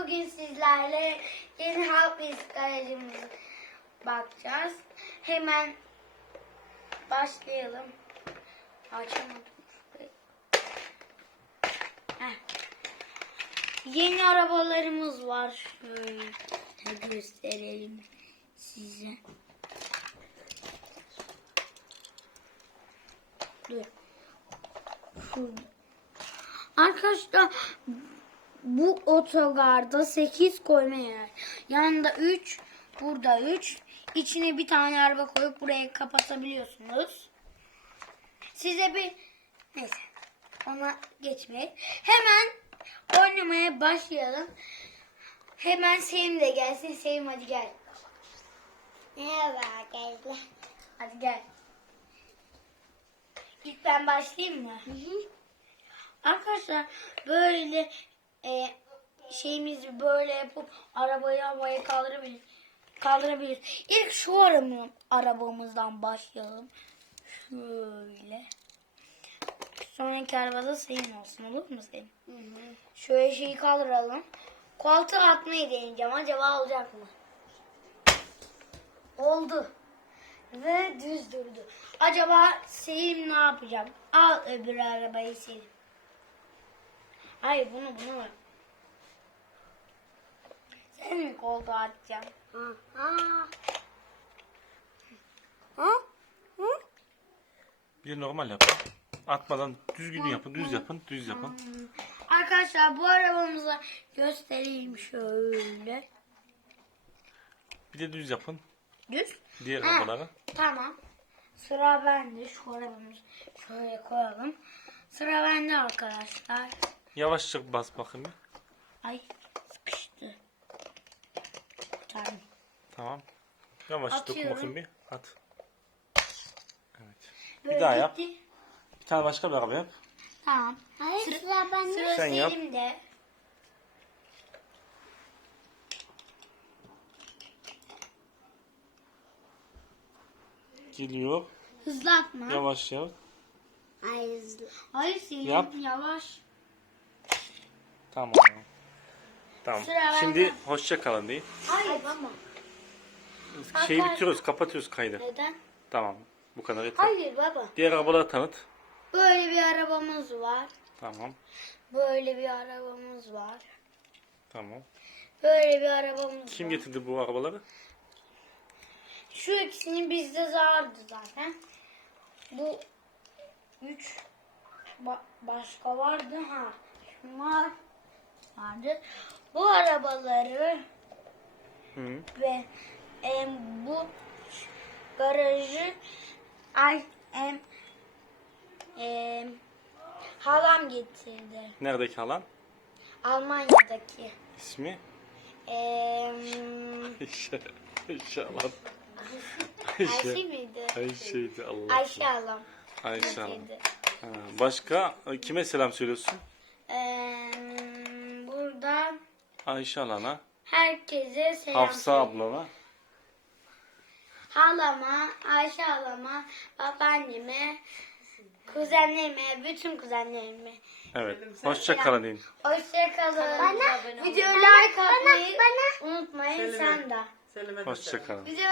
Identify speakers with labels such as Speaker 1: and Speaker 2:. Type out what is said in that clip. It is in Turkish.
Speaker 1: bugün sizlerle yeni Hot Wheels garajımıza bakacağız. Hemen başlayalım. Açamadım. Yeni arabalarımız var. Şöyle gösterelim size. Dur. Şurada. Arkadaşlar bu otogarda 8 koyma yer. Yanında 3, burada 3. İçine bir tane araba koyup buraya kapatabiliyorsunuz. Size bir neyse ona geçmeyin. Hemen oynamaya başlayalım. Hemen Sevim de gelsin. Sevim hadi gel. Merhaba arkadaşlar. Hadi gel. İlk ben başlayayım mı? Hı hı. Arkadaşlar böyle şeyimizi böyle yapıp arabayı havaya kaldırabiliriz. İlk şu arabamızdan başlayalım. Şöyle. Sonraki arabada senin olsun, olur mu senin? Hı hı. Şöyle şeyi kaldıralım. Koltuğa atmayı deneyeceğim. Acaba olacak mı? Oldu. Ve düz durdu. Acaba Selim ne yapacak? Al öbür arabayı Selim. Hayır bunu. Sen mi koltuğa atacaksın?
Speaker 2: Bir normal yapın. Atmadan düzgün yapın, düz yapın.
Speaker 1: Arkadaşlar bu arabamızı göstereyim şöyle.
Speaker 2: Bir de düz yapın.
Speaker 1: Düz?
Speaker 2: Diğer arabaları.
Speaker 1: Tamam. Sıra bende. Şu arabamızı şöyle koyalım. Sıra bende arkadaşlar.
Speaker 2: Yavaşça bas bakayım.
Speaker 1: Ay sıkıştı. Tamam.
Speaker 2: Tamam. Yavaş dokun
Speaker 1: Atıyorum.
Speaker 2: bakayım bir. At. Evet.
Speaker 1: Böyle
Speaker 2: Bir daha yap.
Speaker 1: gitti.
Speaker 2: Bir tane başka bir araba yap.
Speaker 1: Tamam.
Speaker 3: Hayır sıra bende.
Speaker 1: Sıra
Speaker 2: Sen yap.
Speaker 1: Selim'de.
Speaker 2: Geliyor.
Speaker 1: Hızlı atma.
Speaker 2: Yavaş yap.
Speaker 3: Hayır hızlı.
Speaker 1: Hayır Selim
Speaker 2: Yap.
Speaker 1: yavaş.
Speaker 2: Tamam. Tamam.
Speaker 1: Sıra bende.
Speaker 2: Şimdi hoşça kalın deyin.
Speaker 1: Hayır ama.
Speaker 2: Şeyi
Speaker 1: Hakan-
Speaker 2: bitiriyoruz, kapatıyoruz kaydı.
Speaker 1: Neden?
Speaker 2: Tamam. Bu kadar yeter.
Speaker 1: Hayır baba.
Speaker 2: Diğer arabaları tanıt.
Speaker 1: Böyle bir arabamız var.
Speaker 2: Tamam.
Speaker 1: Böyle bir arabamız var.
Speaker 2: Tamam.
Speaker 1: Böyle bir arabamız
Speaker 2: Kim
Speaker 1: var.
Speaker 2: getirdi bu arabaları?
Speaker 1: Şu ikisinin bizde vardı zaten. Bu 3 başka vardı ha. Şunlar vardı. Bu arabaları
Speaker 2: Hı.
Speaker 1: ve bu garajı halam getirdi.
Speaker 2: Neredeki halan?
Speaker 1: Almanya'daki.
Speaker 2: İsmi? İnşallah.
Speaker 1: Ayşe miydi?
Speaker 2: Ayşe'ydi Allah.
Speaker 1: Ayşe halam.
Speaker 2: Ayşe Hanım.
Speaker 1: getirdi.
Speaker 2: Ha, başka kime selam söylüyorsun?
Speaker 1: Buradan
Speaker 2: Ayşe Hanım'a,
Speaker 1: herkese selam
Speaker 2: Hafsa
Speaker 1: söylüyorum.
Speaker 2: ablana,
Speaker 1: Halama, Ayşe halama, babaanneme, kuzenlerime, bütün kuzenlerime.
Speaker 2: evet. Hoşça kalın deyin.
Speaker 1: Hoşçakalın. Videoyu like atmayı unutmayın sen de.
Speaker 2: Hoşça kalın.
Speaker 1: Video